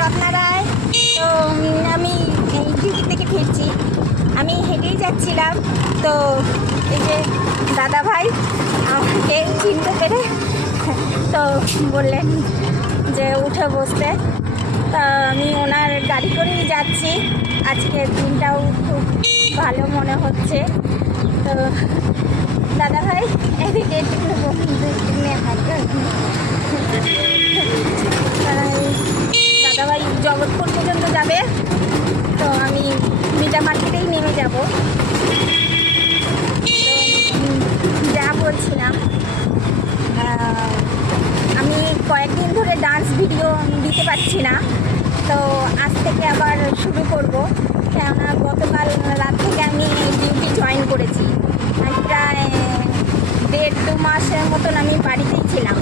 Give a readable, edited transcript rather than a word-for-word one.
রত্না রায়। তো আমি এই ডিউটি থেকে ফিরছি, আমি হেঁটেই যাচ্ছিলাম। তো এই যে দাদা ভাই আমাকে চিনতে পেরে তো বললেন যে উঠে বসতে। তা আমি ওনার গাড়ি করেই যাচ্ছি। আজকের দিনটাও খুব ভালো মনে হচ্ছে। তো দাদা ভাই এদিকে দাদা ভাই জগৎপুর পর্যন্ত যাবে, তো আমি মিটা মার্কেটেই নেমে যাব। যা বলছিলাম, আমি কয়েকদিন ধরে ডান্স ভিডিও দিতে পারছি না, তো আজ থেকে আবার শুরু করব। কেননা গতকাল রাত থেকে আমি ডিউটি জয়েন করেছি, প্রায় 1.5-2 মাসের মতন আমি বাড়িতেই ছিলাম।